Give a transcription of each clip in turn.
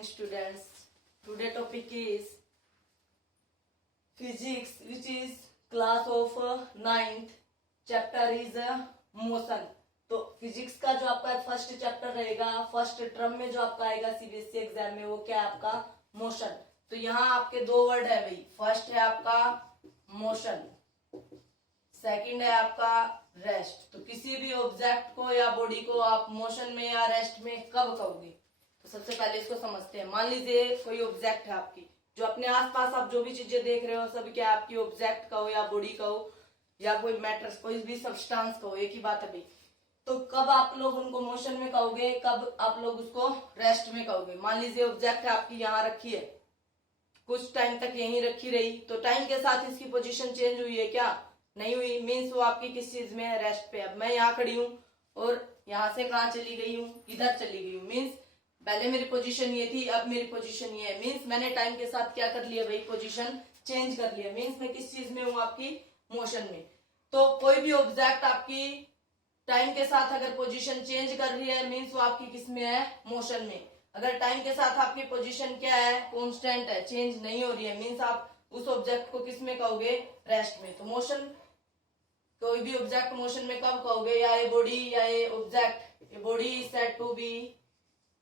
morning students. Today topic is physics, which is class of 9th. Chapter is motion. तो physics का जो आपका first chapter रहेगा, first term में जो आपका आएगा सीबीएसई एग्जाम में, वो क्या है आपका मोशन। तो यहाँ आपके दो वर्ड है भाई, फर्स्ट है आपका मोशन, सेकंड है आपका रेस्ट। तो किसी भी ऑब्जेक्ट को या बॉडी को आप मोशन में या रेस्ट में कब कहोगे, तो सबसे पहले इसको समझते हैं। मान लीजिए कोई ऑब्जेक्ट है आपकी, जो अपने आसपास आप जो भी चीजें देख रहे हो सब क्या आपकी ऑब्जेक्ट कहो या बॉडी कहो या कोई मैटर, कोई भी सब्सटेंस कहो, एक ही बात है भाई। तो कब आप लोग उनको मोशन में कहोगे, कब आप लोग उसको रेस्ट में कहोगे। मान लीजिए ऑब्जेक्ट आपकी यहाँ रखी है, कुछ टाइम तक यहीं रखी रही, तो टाइम के साथ इसकी पोजीशन चेंज हुई है क्या, नहीं हुई। मीन्स वो आपकी किस चीज में है, रेस्ट पे। अब मैं यहाँ खड़ी हूँ और यहाँ से कहाँ चली गई हूँ, इधर चली गई हूँ। मीन्स पहले मेरी पोजीशन ये थी, अब मेरी पोजीशन ये है। मीन्स मैंने टाइम के साथ क्या कर लिया भाई, पोजीशन चेंज कर लिया। मीन्स मैं किस चीज में हूँ, आपकी मोशन में। तो कोई भी ऑब्जेक्ट आपकी टाइम के साथ अगर पोजीशन चेंज कर रही है, मीन्स वो आपकी किस में है, मोशन में। अगर टाइम के साथ आपकी पोजीशन क्या है, कांस्टेंट है, चेंज नहीं हो रही है, मीन्स आप उस ऑब्जेक्ट को किस में कहोगे, रेस्ट में। तो मोशन, कोई भी ऑब्जेक्ट मोशन में कब कहोगे, या ये बॉडी या ये ऑब्जेक्ट, ये body is said to be,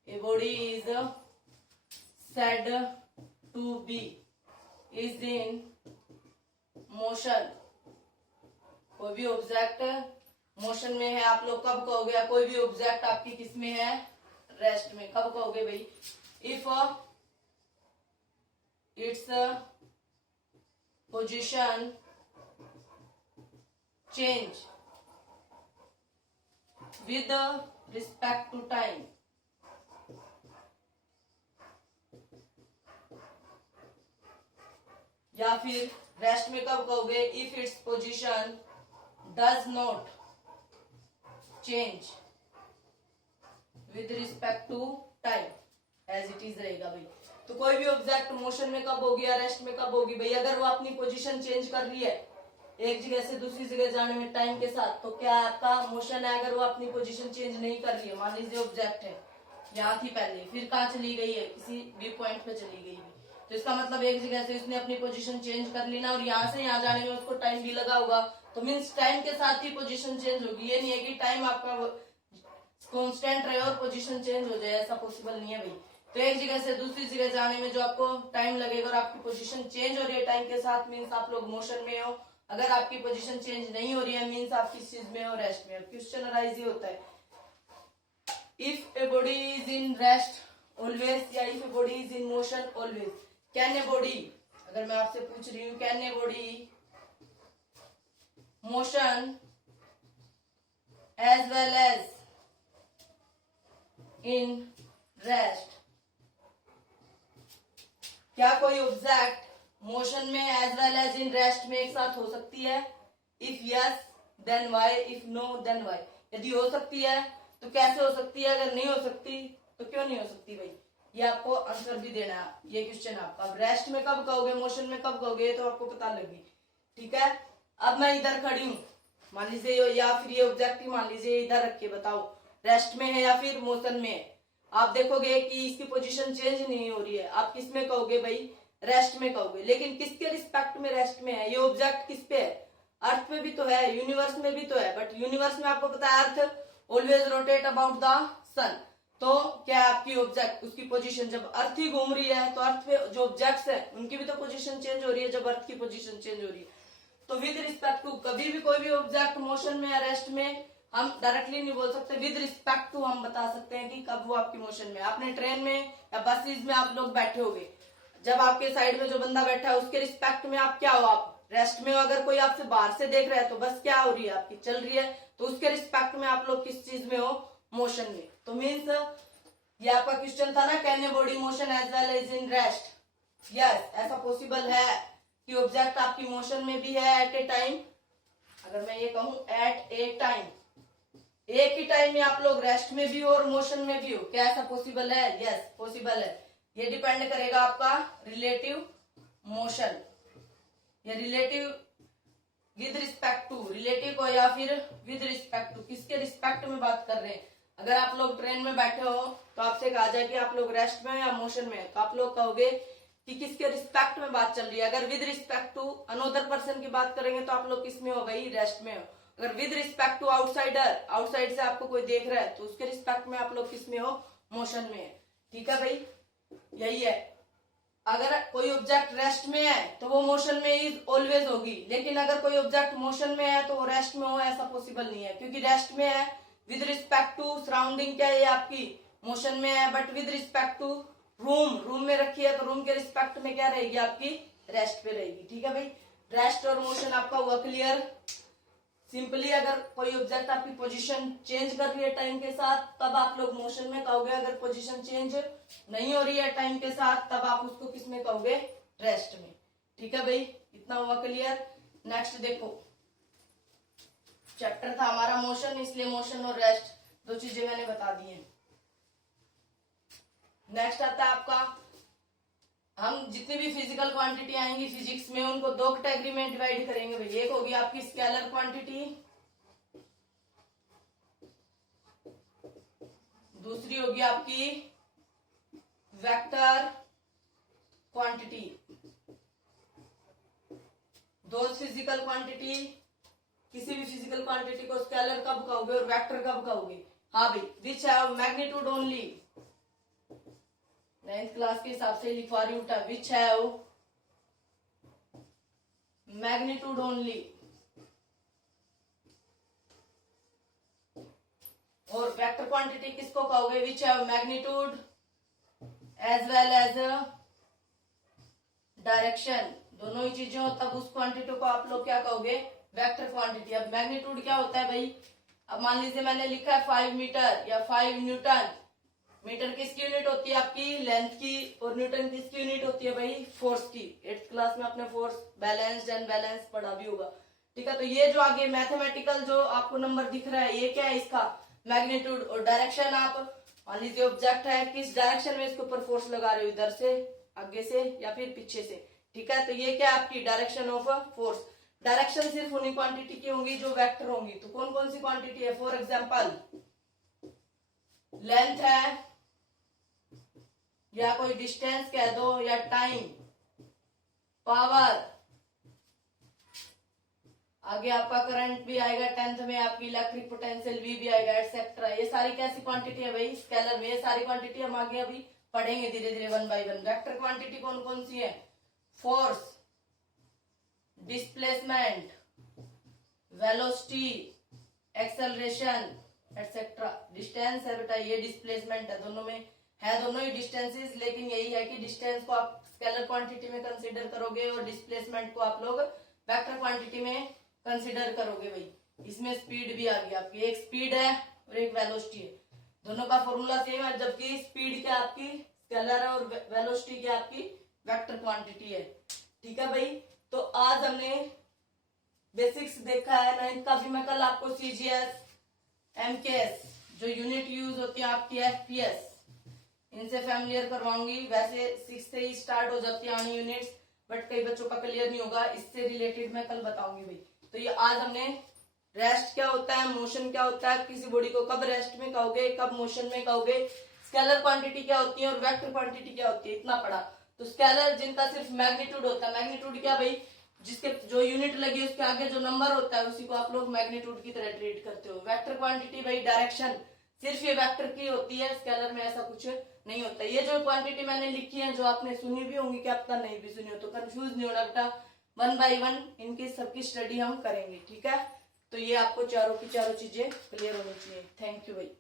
ये body is said to be is in motion. कोई भी ऑब्जेक्ट मोशन में है, आप लोग कब कहोगे, या कोई भी ऑब्जेक्ट आपकी किस में है, रेस्ट में, कब कहोगे भाई। If it's position change with respect to time, या फिर रेस्ट में कब कहोगे, if it's position does not change with respect to time, as it is रहेगा भाई। तो कोई भी ऑब्जेक्ट मोशन में कब होगी या रेस्ट में कब होगी भाई, अगर वो अपनी पोजीशन चेंज कर रही है एक जगह से दूसरी जगह जाने में टाइम के साथ, तो क्या आपका मोशन है। अगर वो अपनी पोजीशन चेंज नहीं कर रही है, मान लीजिए ऑब्जेक्ट है यहाँ थी पहले, फिर कहाँ चली गई है, किसी भी पॉइंट पे चली गई है, तो इसका मतलब एक जगह से उसने अपनी पोजीशन चेंज कर ली ना, और यहाँ से यहाँ जाने में उसको टाइम भी लगा होगा, तो मीन्स टाइम के साथ ही पोजीशन चेंज होगी। ये नहीं है कि टाइम आपका कांस्टेंट रहे और पोजीशन चेंज हो जाए, ऐसा पॉसिबल नहीं है भाई। तो एक जगह से दूसरी जगह जाने में जो आपको टाइम लगेगा और आपकी पोजीशन चेंज हो रही है टाइम के साथ, मीन्स आप लोग मोशन में हो। अगर आपकी पोजीशन चेंज नहीं हो रही है, मीन्स आप किस चीज में हो, रेस्ट में। क्वेश्चन अराइज होता है, if a body is in rest always, या if a body is in motion always. Can a body, अगर मैं आपसे पूछ रही हूँ, can a body motion as well as in rest, क्या कोई ऑब्जेक्ट मोशन में as well as in rest में एक साथ हो सकती है। If yes then why, if no then why. यदि हो सकती है तो कैसे हो सकती है, अगर नहीं हो सकती तो क्यों नहीं हो सकती भाई, ये आपको आंसर भी देना है। ये क्वेश्चन आपका, अब रेस्ट में कब कहोगे, मोशन में कब कहोगे, तो आपको पता लगी। ठीक है, अब मैं इधर खड़ी हूँ, मान लीजिए, या फिर ये ऑब्जेक्ट ही मान लीजिए इधर रख के बताओ, रेस्ट में है या फिर मोशन में है। आप देखोगे कि इसकी पोजीशन चेंज नहीं हो रही है, आप किस में कहोगे भाई, रेस्ट में कहोगे। लेकिन किसके रिस्पेक्ट में रेस्ट में है, ये ऑब्जेक्ट किस पे है, अर्थ पे भी तो है, यूनिवर्स में भी तो है, बट यूनिवर्स में आपको पता है अर्थ ऑलवेज रोटेट अबाउट द सन। तो क्या है आपकी ऑब्जेक्ट, उसकी पोजीशन जब अर्थ ही घूम रही है, तो अर्थ पे जो ऑब्जेक्ट्स है उनकी भी तो पोजीशन चेंज हो रही है जब अर्थ की पोजीशन चेंज हो रही है। तो विद रिस्पेक्ट टू, कभी भी कोई भी ऑब्जेक्ट मोशन में या रेस्ट में हम डायरेक्टली नहीं बोल सकते, विद रिस्पेक्ट टू हम बता सकते हैं कि कब वो आपकी मोशन में। आपने ट्रेन में या बसेज में आप लोग बैठे होगे, जब आपके साइड में जो बंदा बैठा है उसके रिस्पेक्ट में आप क्या हो, आप रेस्ट में हो। अगर कोई आपसे बाहर से देख रहा है तो बस क्या हो रही है, आपकी चल रही है, तो उसके रिस्पेक्ट में आप लोग किस चीज में हो, मोशन में। तो मीन्स ये आपका क्वेश्चन था ना, can a body motion as well as in rest. Yes, ऐसा पॉसिबल है कि ऑब्जेक्ट आपकी मोशन में भी है एट ए टाइम। अगर मैं ये कहूं एट ए टाइम, एक ही टाइम में आप लोग रेस्ट में भी हो और मोशन में भी हो, क्या ऐसा पॉसिबल है? यस, पॉसिबल है। ये डिपेंड करेगा आपका रिलेटिव मोशन, ये relative with respect to, relative को या फिर विद रिस्पेक्ट टू, किसके रिस्पेक्ट में बात कर रहे हैं। अगर आप लोग ट्रेन में बैठे हो तो आपसे कहा जाए कि आप लोग रेस्ट में या मोशन में, तो आप लोग कहोगे कि किसके रिस्पेक्ट में बात चल रही है। अगर with respect to another person की बात करेंगे तो आप लोग किस में हो भाई, रेस्ट में हो। अगर with respect to outsider, outside से आपको कोई देख रहा है तो उसके रिस्पेक्ट में आप लोग किस में हो, मोशन में है। ठीक है भाई, यही है। अगर कोई ऑब्जेक्ट रेस्ट में है तो वो मोशन में इज ऑलवेज होगी, लेकिन अगर कोई ऑब्जेक्ट मोशन में है तो वो रेस्ट में हो, ऐसा पॉसिबल नहीं है। क्योंकि रेस्ट में है विद रिस्पेक्ट टू सराउंडिंग, क्या है आपकी मोशन में है, but with respect to room में रखी है तो रूम के रिस्पेक्ट में क्या रहेगी आपकी, रेस्ट पे रहेगी। ठीक है भाई, रेस्ट और मोशन आपका हुआ क्लियर। सिंपली अगर कोई ऑब्जेक्ट आपकी पोजीशन चेंज कर रही है टाइम के साथ तब आप लोग मोशन में कहोगे, अगर पोजीशन चेंज नहीं हो रही है टाइम के साथ तब आप उसको किस में कहोगे, रेस्ट में। ठीक है भाई, इतना हुआ क्लियर। नेक्स्ट देखो, चैप्टर था हमारा मोशन, इसलिए मोशन और रेस्ट दो चीजें मैंने बता दी हैं। नेक्स्ट आता है आपका, हम जितनी भी फिजिकल क्वांटिटी आएंगी फिजिक्स में उनको दो कैटेगरी में डिवाइड करेंगे भाई। एक होगी आपकी स्केलर क्वांटिटी, दूसरी होगी आपकी वेक्टर क्वांटिटी। दो फिजिकल क्वांटिटी, किसी भी फिजिकल क्वांटिटी को स्केलर कब कहोगे और वेक्टर कब कहोगे। हाँ भाई, which have magnitude only, 9th class के हिसाब से लिखवा रही उल्टा, विच हैव मैग्नीट्यूड ओनली। और वेक्टर क्वांटिटी किसको कहोगे, which have magnitude as well as direction, दोनों ही चीजें हो तब उस क्वांटिटी को आप लोग क्या कहोगे, वेक्टर क्वांटिटी। अब मैग्नीट्यूड क्या होता है भाई, अब मान लीजिए मैंने लिखा है 5 मीटर या 5 न्यूटन। मीटर किसकी यूनिट होती है आपकी, लेंथ की, और न्यूटन किसकी यूनिट होती है भाई, फोर्स की। 8th क्लास में आपने फोर्स बैलेंस्ड एंड बैलेंस पढ़ा भी होगा। ठीक है, तो ये जो आगे मैथमेटिकल जो आपको नंबर दिख रहा है ये क्या है, इसका मैग्नीट्यूड। और डायरेक्शन, आप मान लीजिए ऑब्जेक्ट है, किस डायरेक्शन में इसके ऊपर फोर्स लगा रहे हो, इधर से, आगे से या फिर पीछे से। ठीक है, तो ये क्या है आपकी डायरेक्शन ऑफ फोर्स। डायरेक्शन सिर्फ उन्हीं क्वांटिटी की होंगी जो वेक्टर होंगी। तो कौन कौन सी क्वांटिटी है, फॉर एग्जाम्पल लेंथ है, या कोई डिस्टेंस कह दो, या टाइम, पावर, आगे आपका करंट भी आएगा 10th में, आपकी इलेक्ट्रिक पोटेंशियल भी आएगा, एटसेट्रा। ये सारी कैसी क्वांटिटी है भाई, स्केलर में। ये सारी क्वांटिटी हम आगे अभी पढ़ेंगे धीरे धीरे 1 by 1। वेक्टर क्वांटिटी कौन कौन सी है, force, displacement, velocity, acceleration, etcetera. Distance है बेटा, ये डिस्प्लेसमेंट है, दोनों में है, दोनों ही डिस्टेंसेस, लेकिन यही है कि डिस्टेंस को आप स्केलर क्वांटिटी में कंसीडर करोगे और डिस्प्लेसमेंट को आप लोग वेक्टर क्वांटिटी में कंसीडर करोगे भाई। इसमें स्पीड भी आ गई आपकी, एक स्पीड है और एक वेलोसिटी है, दोनों का फॉर्मूला सेम है, जबकि स्पीड क्या आपकी स्केलर है और वेलोसिटी क्या आपकी वेक्टर क्वांटिटी है। ठीक है भाई, तो आज हमने बेसिक्स देखा है 9th का भी। मैं कल आपको सीजीएस, एमकेएस जो यूनिट यूज होती है आपकी, एफपीएस, इनसे फैमिलियर करवाऊंगी। वैसे 6 से ही स्टार्ट हो जाती है आनी यूनिट्स, बट कई बच्चों का क्लियर नहीं होगा, इससे रिलेटेड मैं कल बताऊंगी भाई। तो ये आज हमने रेस्ट क्या होता है, मोशन क्या होता है, किसी बॉडी को कब रेस्ट में कहोगे, कब मोशन में कहोगे, स्केलर क्वांटिटी क्या होती है और वेक्टर क्वांटिटी क्या होती है, इतना पढ़ा। तो स्केलर जिनका सिर्फ मैग्नीट्यूड होता है, मैग्नीट्यूड क्या भाई, जिसके जो यूनिट लगी उसके आगे जो नंबर होता है उसी को आप लोग मैग्नीट्यूड की तरह ट्रीट करते हो। वेक्टर क्वांटिटी भाई डायरेक्शन, सिर्फ ये वेक्टर की होती है, स्केलर में ऐसा कुछ नहीं होता। ये जो क्वांटिटी मैंने लिखी है जो आपने सुनी भी होंगी, क्या पता नहीं भी सुनी हो, तो कंफ्यूज नहीं होना बेटा। 1 by 1 इनकी सबकी स्टडी हम करेंगे। ठीक है, तो ये आपको चारों की चारों चीजें क्लियर होनी चाहिए। थैंक यू भाई।